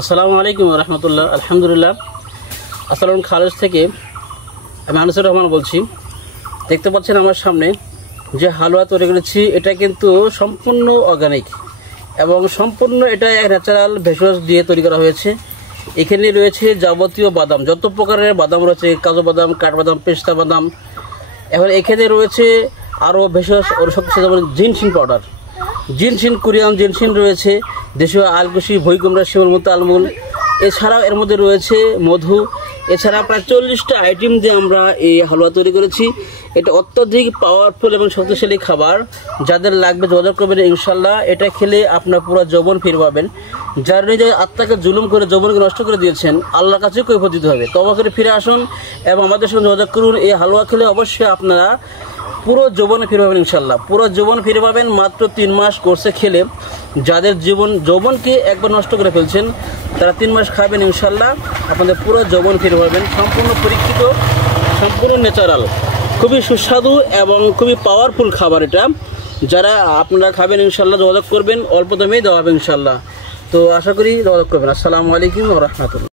আসসালামু আলাইকুম রহমতুল্লাহ। আলহামদুলিল্লাহ। আসসালাম খালেজ থেকে আমি আনিসুর রহমান বলছি। দেখতে পাচ্ছেন আমার সামনে যে হালুয়া তৈরি করেছি, এটা কিন্তু সম্পূর্ণ অর্গানিক এবং সম্পূর্ণ এটা ন্যাচারাল ভেষজ দিয়ে তৈরি করা হয়েছে। এখানে রয়েছে যাবতীয় বাদাম, যত প্রকারের বাদাম রয়েছে, কাজু বাদাম, কাঠবাদাম, পেস্তা বাদাম। এখন এখানে রয়েছে আরও ভেষজ ওর সবচেয়ে যেমন ginseng powder, ginseng, Korean ginseng রয়েছে, দেশীয় আলকুশি, ভইকুমড়া, শিমুলমতো, আলমুল। এছাড়াও এর মধ্যে রয়েছে মধু। এছাড়া প্রায় 40টা আইটেম দিয়ে আমরা এই হালুয়া তৈরি করেছি। এটা অত্যধিক পাওয়ারফুল এবং শক্তিশালী খাবার। যাদের লাগবে যোগাযোগ করবেন ইনশাল্লাহ। এটা খেলে আপনার পুরো যৌবন ফিরে পাবেন। যার নিজের আত্মাকে জুলুম করে যৌবনকে নষ্ট করে দিয়েছেন, আল্লাহর কাছে কৈফিয়ত দিতে হবে। তওবা করে ফিরে আসুন এবং আমাদের সঙ্গে যোগাযোগ করুন। এই হালুয়া খেলে অবশ্যই আপনারা পুরো যৌবনে ফিরে পাবেন ইনশাল্লাহ। পুরো যৌবন ফিরে পাবেন মাত্র 3 মাস কোর্সে খেলে। যাদের যৌবনকে একবার নষ্ট করে ফেলছেন, তারা 3 মাস খাবেন ইনশাল্লাহ, আপনাদের পুরো যৌবন ফিরে পাবেন। সম্পূর্ণ পরীক্ষিত, সম্পূর্ণ ন্যাচারাল, খুবই সুস্বাদু এবং খুবই পাওয়ারফুল খাবার এটা। যারা আপনারা খাবেন ইনশাল্লাহ যোগাযোগ করবেন, অল্প দামেই দেওয়া হবে ইনশাল্লাহ। তো আশা করি যোগাযোগ করবেন। আসসালামু আলাইকুম ওয়া রাহমাতুল্লাহ।